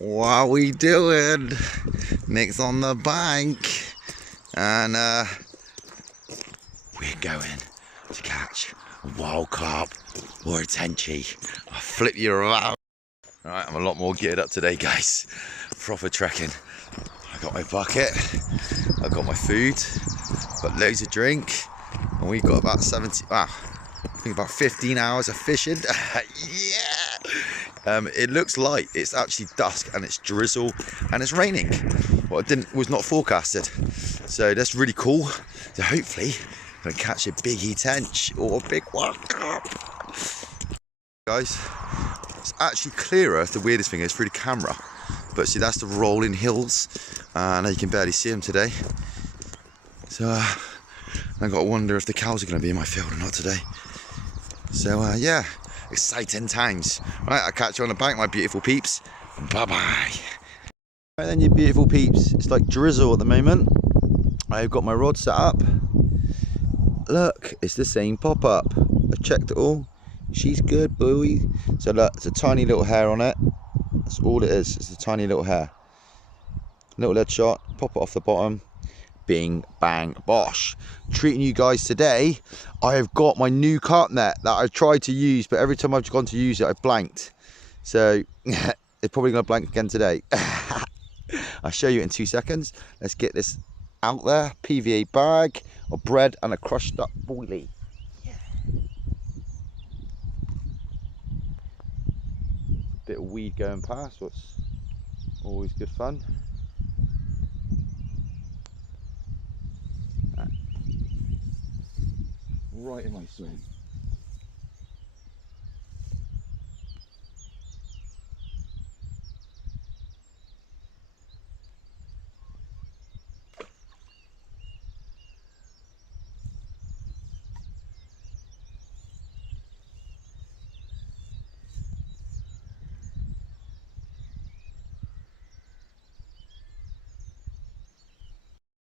What we doing? Nick's on the bank, and we're going to catch a wild carp or a tenchy. I'll flip you around. Alright, I'm a lot more geared up today, guys. Proper trekking. I got my bucket, I got my food, got loads of drink, and we've got about 15 hours of fishing. Yeah! It looks light. It's actually dusk and it's drizzle and it's raining. Well, it was not forecasted, so that's really cool. So hopefully I'm gonna catch a biggie tench or a big one. Guys, it's actually clearer. The weirdest thing is through the camera, but see, that's the rolling hills. I know you can barely see them today, so I've got to wonder if the cows are going to be in my field or not today. So yeah, exciting times. Right, I'll catch you on the bank, my beautiful peeps. Bye bye. Right then, you beautiful peeps, it's like drizzle at the moment. I've got my rod set up. Look, it's the same pop-up. I checked it all. She's good, boy. So look, it's a tiny little hair on it. That's all it is. It's a tiny little hair. Little lead shot, pop it off the bottom. Bing, bang, bosh. Treating you guys today. I have got my new carp net that I've tried to use, but every time I've gone to use it, I've blanked. So it's probably going to blank again today. I'll show you in 2 seconds. Let's get this out there. PVA bag of bread and a crushed up boilie. Yeah. Bit of weed going past, what's always good fun. Right in my swim.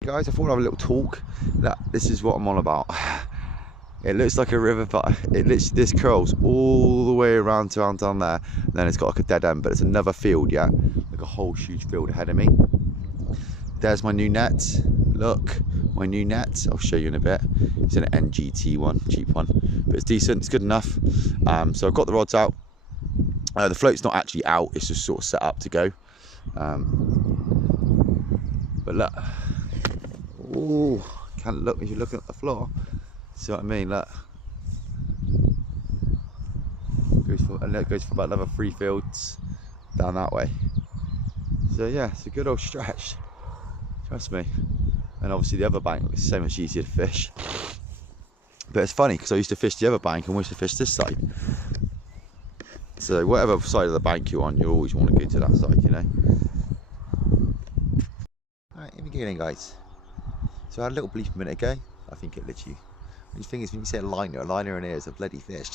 Guys, I thought I'd have a little talk. This is what I'm on about. It looks like a river, but this curls all the way around down there. And then it's got like a dead end, but it's another field, yeah, like a whole huge field ahead of me. There's my new net. Look, my new net. I'll show you in a bit. It's an NGT one, cheap one, but it's decent. It's good enough. So I've got the rods out. The float's not actually out. It's just sort of set up to go. But look. Oh, can't look if you're looking at the floor. See what I mean? Look, it goes for about another 3 fields down that way. So yeah, it's a good old stretch. Trust me. And obviously the other bank is so much easier to fish. But it's funny because I used to fish the other bank and we used to fish this side. So whatever side of the bank you're on, you always want to go to that side, you know. Alright, here we go then, guys. So I had a little bleep a minute ago. I think it literally. The thing is, when you say a liner in here is a bloody fish.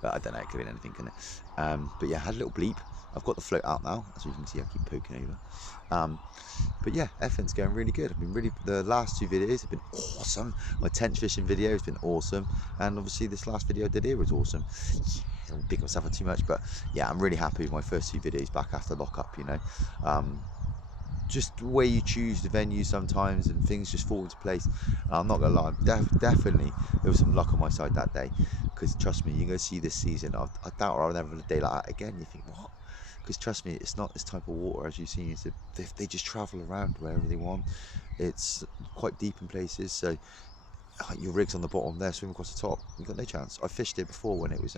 But I don't know, it could be anything, can it? But yeah, I had a little bleep. I've got the float out now, as you can see. I keep poking over. But yeah, everything's going really good. The last 2 videos have been awesome. My tench fishing video has been awesome, and obviously this last video I did here was awesome. I don't pick myself up too much, but yeah, I'm really happy with my first 2 videos back after lockup. You know. Just the way you choose the venue sometimes, and things just fall into place. I'm not gonna lie, definitely there was some luck on my side that day, because trust me, you're gonna see this season. I doubt I'll never have a day like that again. You think, what? Because trust me, it's not this type of water as you've seen. They just travel around wherever they want. It's quite deep in places, so your rig's on the bottom there, swim across the top, you've got no chance. I fished it before when it was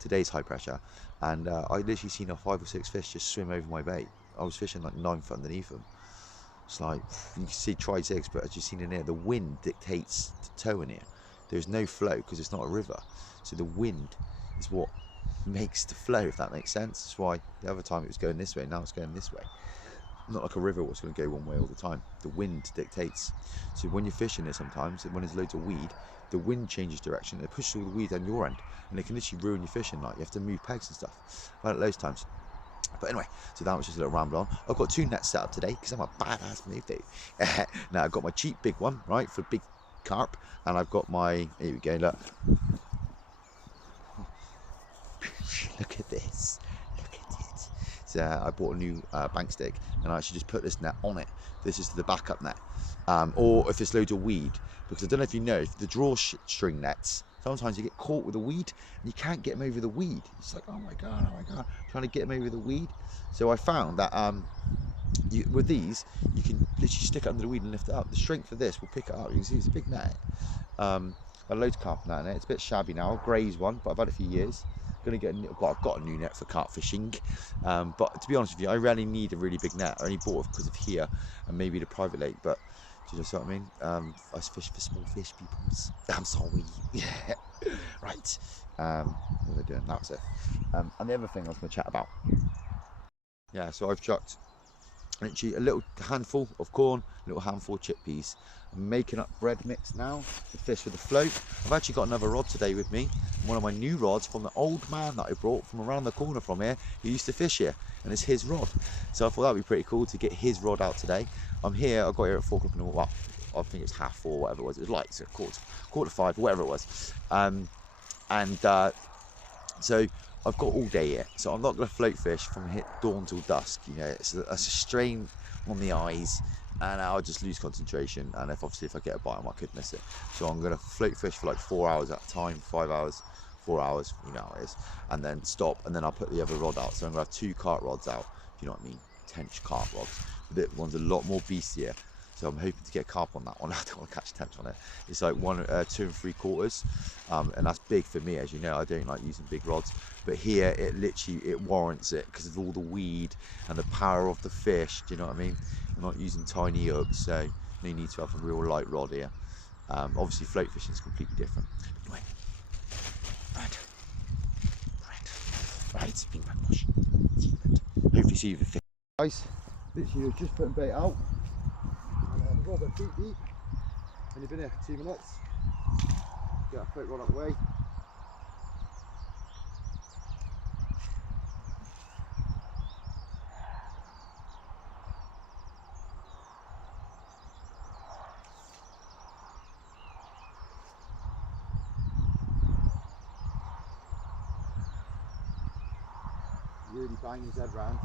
today's high pressure, and I literally seen 5 or 6 fish just swim over my bait. I was fishing like 9 foot underneath them. It's like, you can see tri-jigs, but as you've seen in here, the wind dictates the tow in here. There's no flow because it's not a river. So the wind is what makes the flow, if that makes sense. That's why the other time it was going this way, now it's going this way. Not like a river what's going to go one way all the time. The wind dictates. So when you're fishing it sometimes, when there's loads of weed, the wind changes direction. It pushes all the weed down your end, and it can literally ruin your fishing. Like, you have to move pegs and stuff. Like those times. But anyway, so that was just a little ramble on. I've got 2 nets set up today because I'm a badass move dude. Now I've got my cheap big one, right, for big carp, and I've got my, here we go, look. Look at this. Look at it. So I bought a new bank stick, and I actually just put this net on it. This is the backup net. Or if there's loads of weed, because I don't know if you know, if the drawstring nets, sometimes you get caught with a weed and you can't get them over the weed. It's like, oh my god, trying to get them over the weed. So I found that with these, you can literally stick it under the weed and lift it up. The strength of this will pick it up. You can see it's a big net. Got loads of carp net in it. It's a bit shabby now. Grey's one, but I've had it for years. I've got a new net for carp fishing. But to be honest with you, I rarely need a really big net. I only bought it because of here and maybe the private lake. But do you know what I mean? I fish for small fish, peoples. I'm sorry. Yeah. Right. What was I doing? That was it. And the other thing I was going to chat about. Yeah, so I've chucked literally a little handful of corn, a little handful of chickpeas. I'm making up bread mix now to fish with the float. I've actually got another rod today with me. One of my new rods from the old man that I brought from around the corner from here. He used to fish here, and it's his rod. So I thought that'd be pretty cool to get his rod out today. I'm here. I got here at 4 o'clock in the morning. Well, I think it's 4:30, whatever it was. It was like quarter to 5, whatever it was. So I've got all day here, so I'm not going to float fish from dawn till dusk. You know, it's a strain on the eyes, and I'll just lose concentration. And obviously if I get a bite, I could miss it. So I'm going to float fish for like 4 hours at a time, 5 hours, 4 hours, you know how it is, and then stop, and then I'll put the other rod out. So I'm going to have 2 cart rods out, if you know what I mean, Tench cart rods. But the one's a lot more beastier. So I'm hoping to get carp on that one. I don't want to catch tench on it. It's like 2 3/4, and that's big for me, as you know. I don't like using big rods, but here it warrants it because of all the weed and the power of the fish. Do you know what I mean? I'm not using tiny hooks, so you need to have a real light rod here. Obviously, float fishing is completely different. Anyway, right, ping pong push. Hopefully, see the fish. Guys, literally, was just putting bait out. And the rod went deep. Only been here for 2 minutes. Get that float rod up the way. Really bang his head round.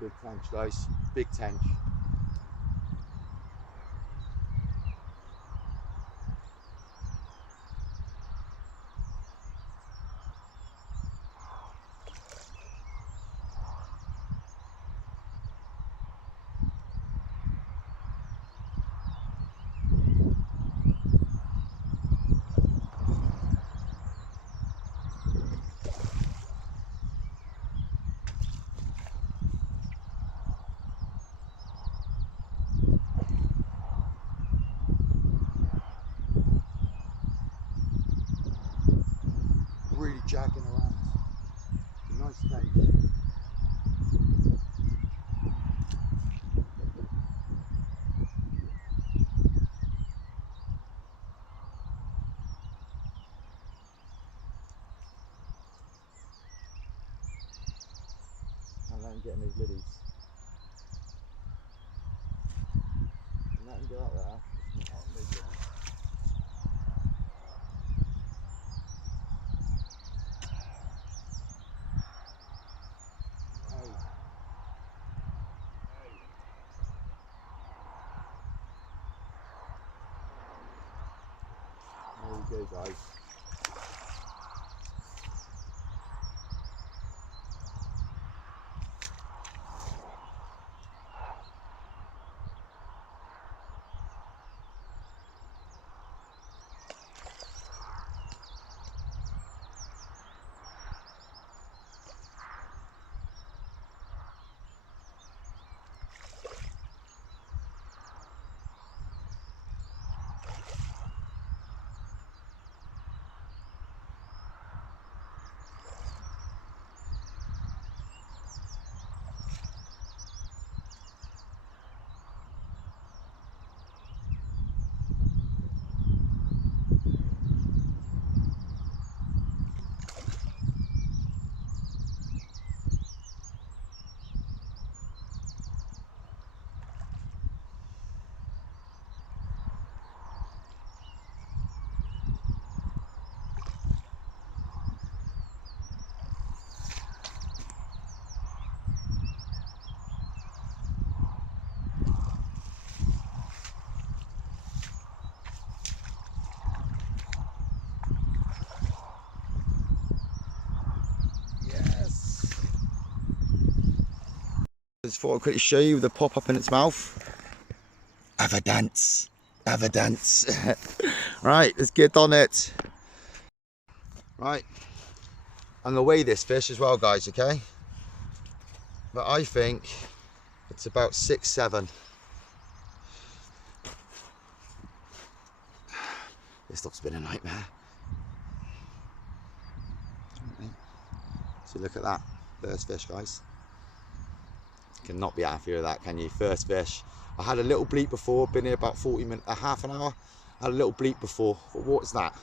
Big tench, guys. Big tench. Really jacking around. It's a nice tench. And let him get in those liddies. And let him go out there. Just not out in those liddies. There you go, guys. Just thought I'd quickly show you the pop up in its mouth. Evidence. Evidence. Right, let's get on it. Right. I'm gonna weigh this fish as well, guys, okay? But I think it's about 6-7. This stuff's been a nightmare. So look at that, first fish, guys. You cannot be happy with that, can you? First fish. I had a little bleep before, been here about 40 minutes, half an hour. I had a little bleep before. But what's that?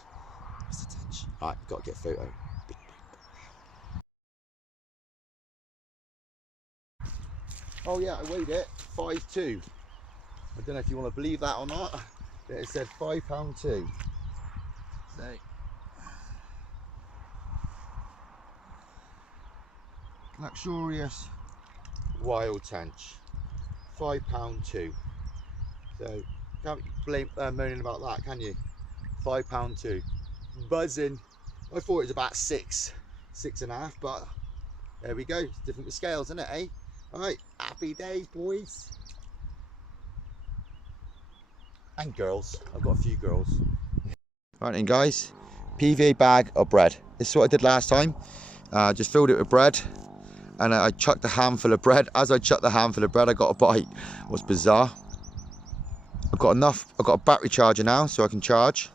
It's the tench. Right, got to get a photo. Oh yeah, I weighed it, 5'2". I don't know if you want to believe that or not, but it said £5.2. So, luxurious wild tench, £5.2. So can't blame moaning about that, can you? £5.2, buzzing. I thought it was about 6.5, but there we go. It's different with scales, isn't it, eh? All right, happy days, boys and girls. I've got a few girls. Right then, guys, PVA bag of bread. This is what I did last time. Just filled it with bread, and I chucked a handful of bread. As I chucked the handful of bread, I got a bite. What's bizarre, I've got enough. I've got a battery charger now, so I can charge,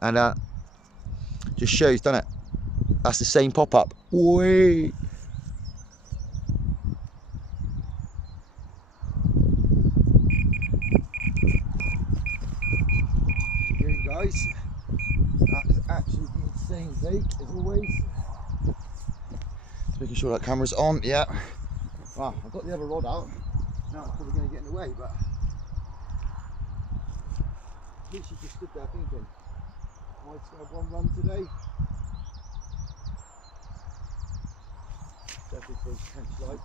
and just shows, doesn't it? That's the same pop-up. Wait. Again, guys, that is absolutely insane take, as always. Just making sure that camera's on. Yeah. Wow, I've got the other rod out. Now it's probably going to get in the way, but I think she just stood there thinking, I just have one run today. Definitely feels tench like.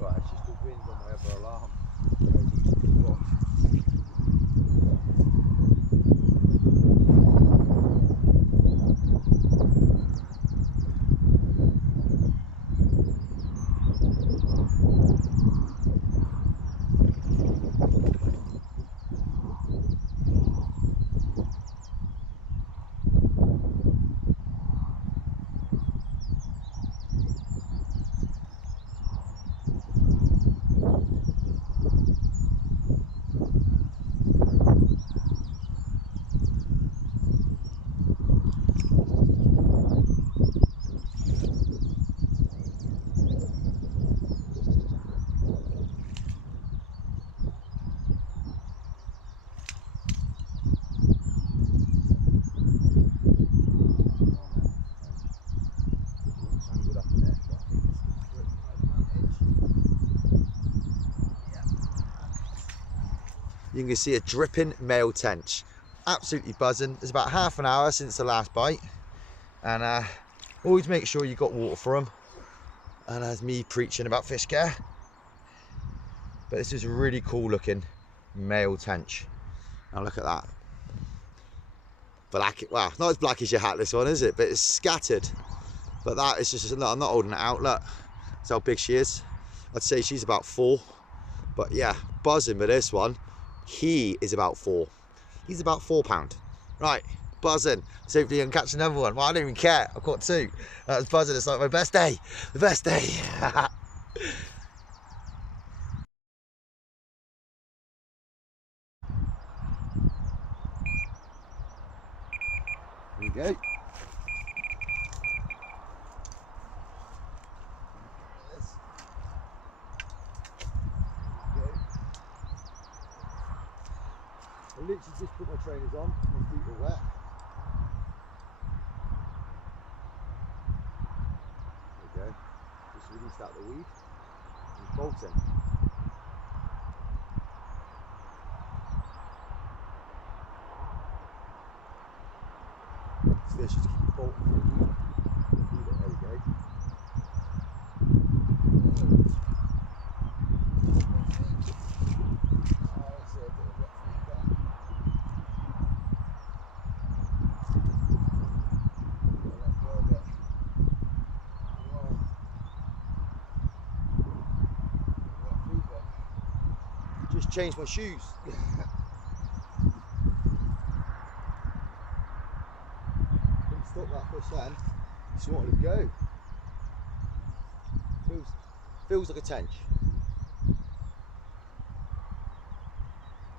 Right, it's just the wind on my other alarm. You can see a dripping male tench, absolutely buzzing. It's about half an hour since the last bite, and always make sure you got water for them. And that's me preaching about fish care, but this is a really cool looking male tench. Now look at that, black. Well, not as black as your hat, this one, is it? But it's scattered. But that is just, look, I'm not holding it out. Look, that's how big she is. I'd say she's about 4, but yeah, buzzing with this one. He is about 4. He's about £4. Right, buzzing. So hopefully I can catch another one. Well, I don't even care. I've got two. That was buzzing. It's like my best day. The best day. There you go. I literally just put my trainers on, my feet are wet. There we go. Just released out the weed. He's bolting. This fish just keeps bolting for the weed. There we go. Just changed my shoes. Couldn't stop that fish then. Just wanted to go. Feels like a tench.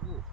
Ooh.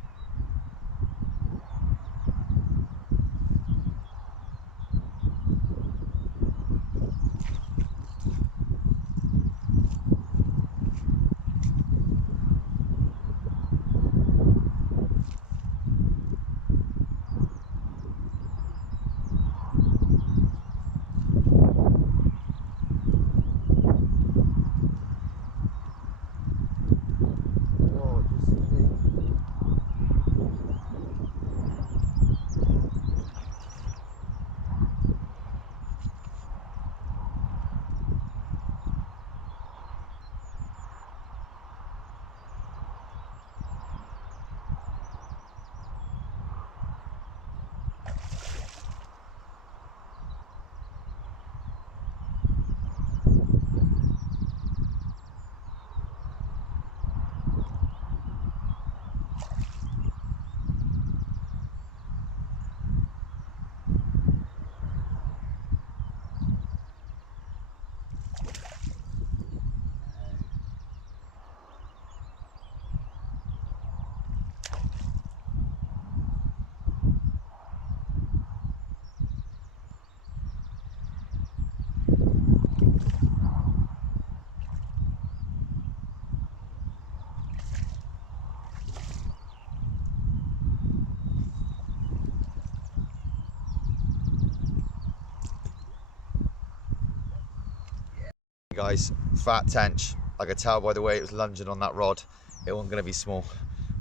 Guys, fat tench. I could tell by the way it was lunging on that rod, it wasn't going to be small.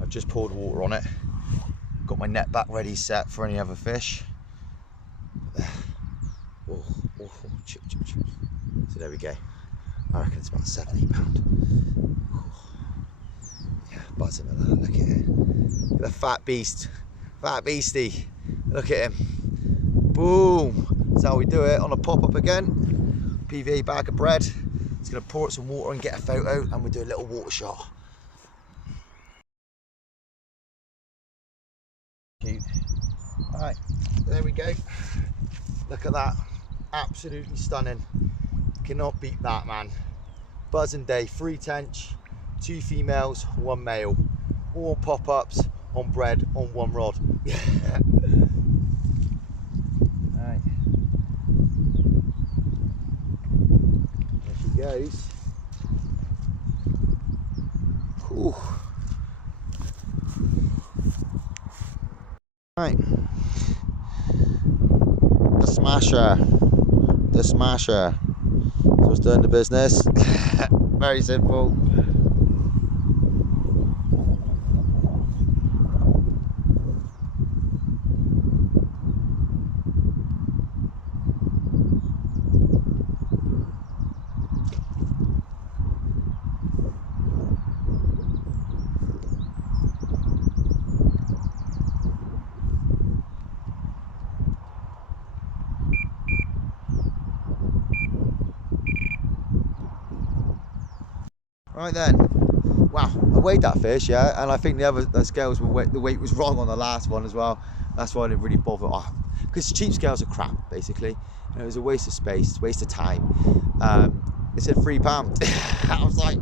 I've just poured water on it, got my net back ready set for any other fish. Oh, chip. So there we go. I reckon it's about 7-8 pound. Yeah, buzzing at that. Look at it. Look at the fat beast, fat beastie. Look at him. Boom. That's how we do it on a pop up again. PVA bag of bread. It's going to pour it some water and get a photo, and we'll do a little water shot. Cute. Alright, there we go. Look at that. Absolutely stunning. Cannot beat that, man. Buzzing day, 3 tench, 2 females, 1 male. All pop-ups on bread on 1 rod. Alright. Goes. Ooh. Right. The smasher. So it's doing the business. Very simple. Right then, wow, I weighed that fish, yeah, and I think the scales were the weight was wrong on the last one as well. That's why I didn't really bother. Oh, because cheap scales are crap, basically. It was a waste of space, waste of time. It said £3. I was like,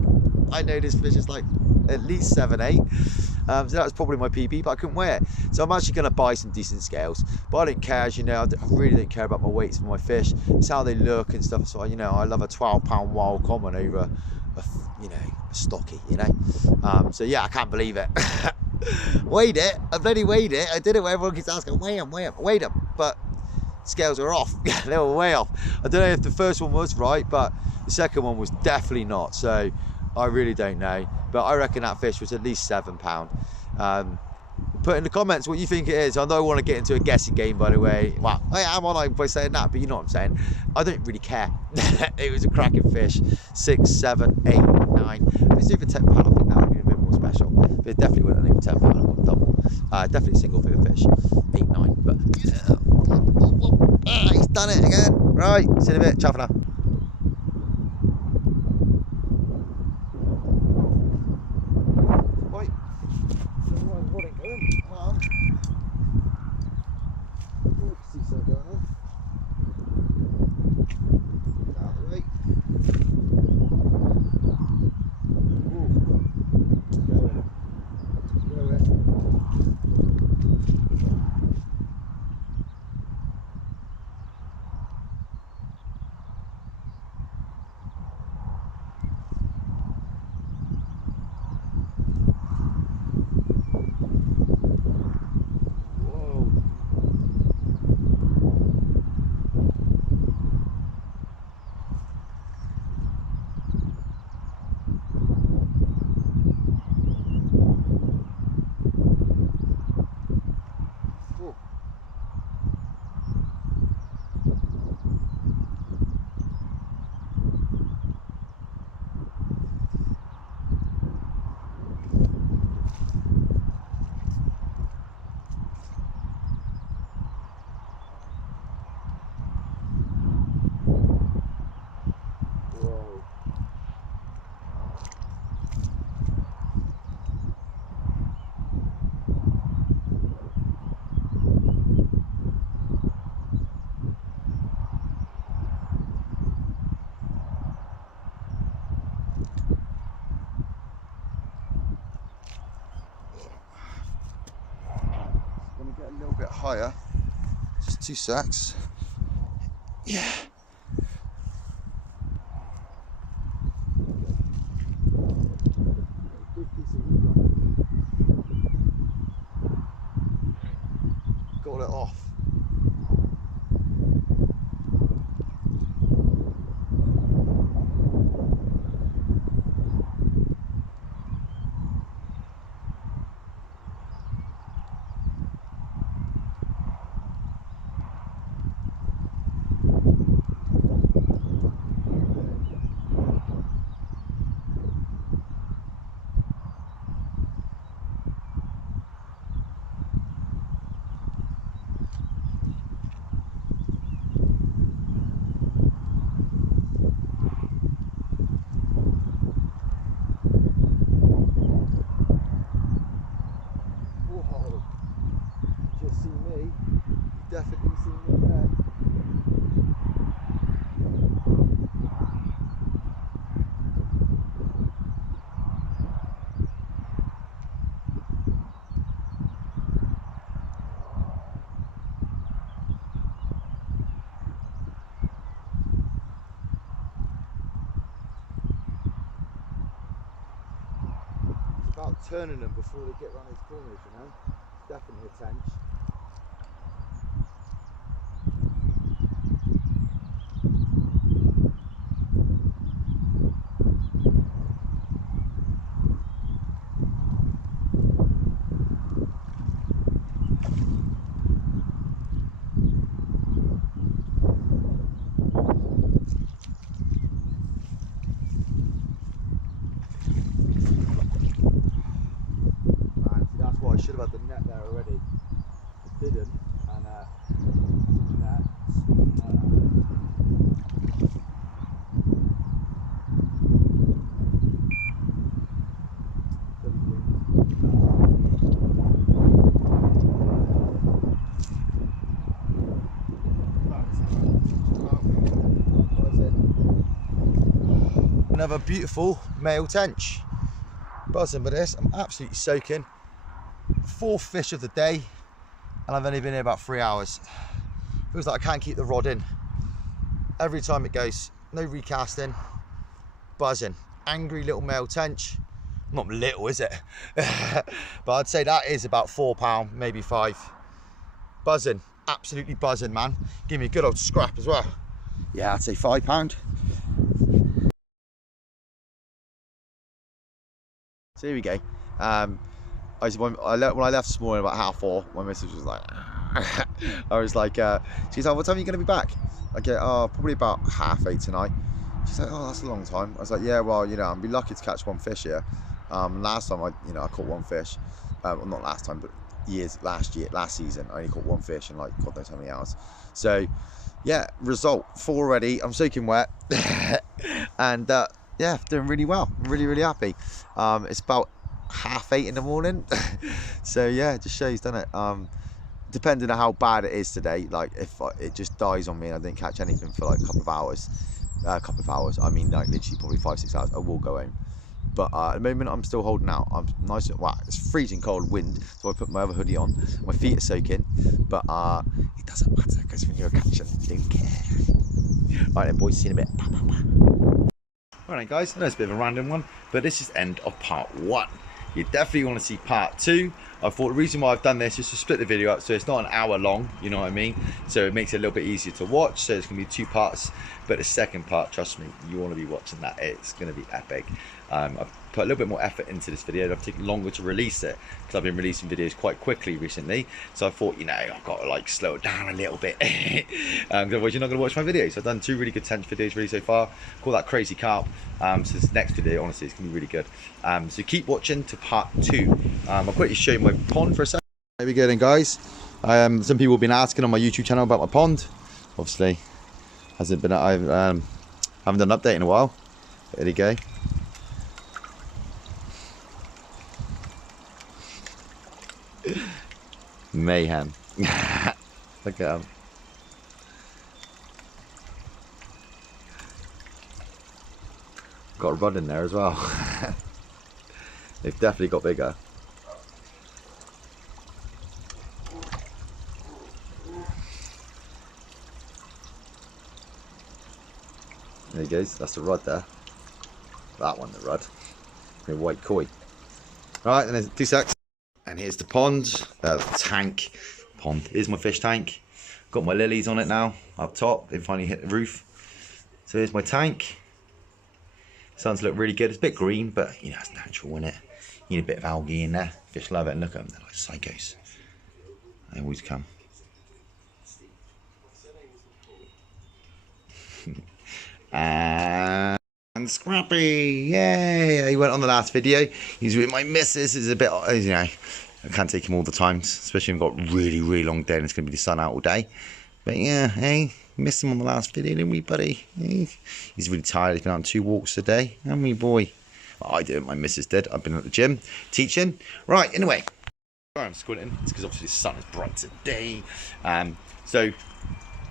I know this fish is like at least 7, 8. So that was probably my PB, but I couldn't weigh it. So I'm actually going to buy some decent scales. But I don't care, as you know, I really don't care about my weights for my fish. It's how they look and stuff. So, you know, I love a 12-pound wild common over a stocky, you know. So yeah, I can't believe it. Weighed it. I bloody weighed it. I did it where everyone keeps asking, weigh them, weighed them. But scales are off. They were way off. I don't know if the first one was right, but the second one was definitely not. So I really don't know. But I reckon that fish was at least £7. Put in the comments what you think it is. I don't want to get into a guessing game, by the way. Well, I am on by saying that, but you know what I'm saying. I don't really care. It was a cracking fish. 6, 7, 8, 9. If it's over £10, I think that would be a bit more special. But it definitely wouldn't have been £10. I want double. Definitely a single figure fish. 8, 9. But he's done it again. Right, see you in a bit. Ciao for now. Right. See something going on. Out of the way. A little bit higher, just 2 secs. Yeah. Got it off. Whoa, you just see me, you definitely see me there. It's about turning them before they get around these corners, you know. It's definitely a tench. I should have had the net there already. I didn't, and the net another beautiful male tench. Buzzing with this. I'm absolutely soaking. 4th fish of the day, and I've only been here about 3 hours. Feels like I can't keep the rod in. Every time it goes, no recasting. Buzzing. Angry little male tench. Not little, is it? But I'd say that is about £4, maybe 5. Buzzing. Absolutely buzzing, man. Give me a good old scrap as well. Yeah, I'd say £5. So here we go. When I left this morning about 4:30, my missus was like, I was like, she's like, what time are you going to be back? I get, oh, probably about 7:30 tonight. She's like, oh, that's a long time. I was like, yeah, well, you know, I'd be lucky to catch 1 fish here. Last time I caught 1 fish. Well, not last time, but last season, I only caught 1 fish in like God knows how many hours. So yeah, result 4 already. I'm soaking wet, and yeah, doing really well. I'm really happy. It's about 7:30 in the morning, so yeah, it just shows, doesn't it? Depending on how bad it is today, like if it just dies on me and I didn't catch anything for like a couple of hours, I mean like literally probably 5-6 hours, I will go home. But at the moment I'm still holding out. I'm nice. Wow, it's freezing cold wind, so I put my other hoodie on. My feet are soaking, but it doesn't matter because when you're catching, you don't care. Right then, boys, see you in a bit. Alright guys, I know it's a bit of a random one, but this is the end of part 1. You definitely want to see part 2. I thought the reason why I've done this is to split the video up so it's not an hour long, you know what I mean? So it makes it a little bit easier to watch, so it's going to be 2 parts. But the second part, trust me, you want to be watching that. It's going to be epic. I've put a little bit more effort into this video. I've taken longer to release it because I've been releasing videos quite quickly recently. So I thought, you know, I've got to like slow it down a little bit. Otherwise you're not going to watch my videos. So I've done 2 really good tench videos really so far. Call that crazy carp. So this next video, honestly, it's going to be really good. So keep watching to part 2. I'll quickly show you my pond for a second. There we go then, guys. Some people have been asking on my YouTube channel about my pond. Obviously, hasn't been. I haven't done an update in a while. There you go. Mayhem. Look at him. Got a rod in there as well. They've definitely got bigger. There he goes. That's the rod there. That one, the rod. A white koi. Alright, then there's 2 secs. And here's the pond. The tank. Pond. Here's my fish tank. Got my lilies on it now. Up top. They finally hit the roof. So here's my tank. Starting to look really good. It's a bit green, but you know, it's natural, isn't it? You need a bit of algae in there. Fish love it, and look at them, they're like psychos. They always come. And Scrappy, yay! He went on the last video. He's with my missus. It's a bit, you know, I can't take him all the time, especially if I've got really long day and it's going to be the sun out all day. But yeah, hey, missed him on the last video, didn't we, buddy? He's really tired. He's been on 2 walks a day, haven't we, boy? Well, I didn't. My missus did. I've been at the gym teaching. Right. Anyway, sorry, I'm squinting. It's because obviously the sun is bright today. So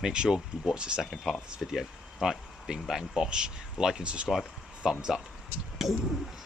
make sure you watch the second part of this video. Right. Bing bang bosh. Like and subscribe. Thumbs up. Boom.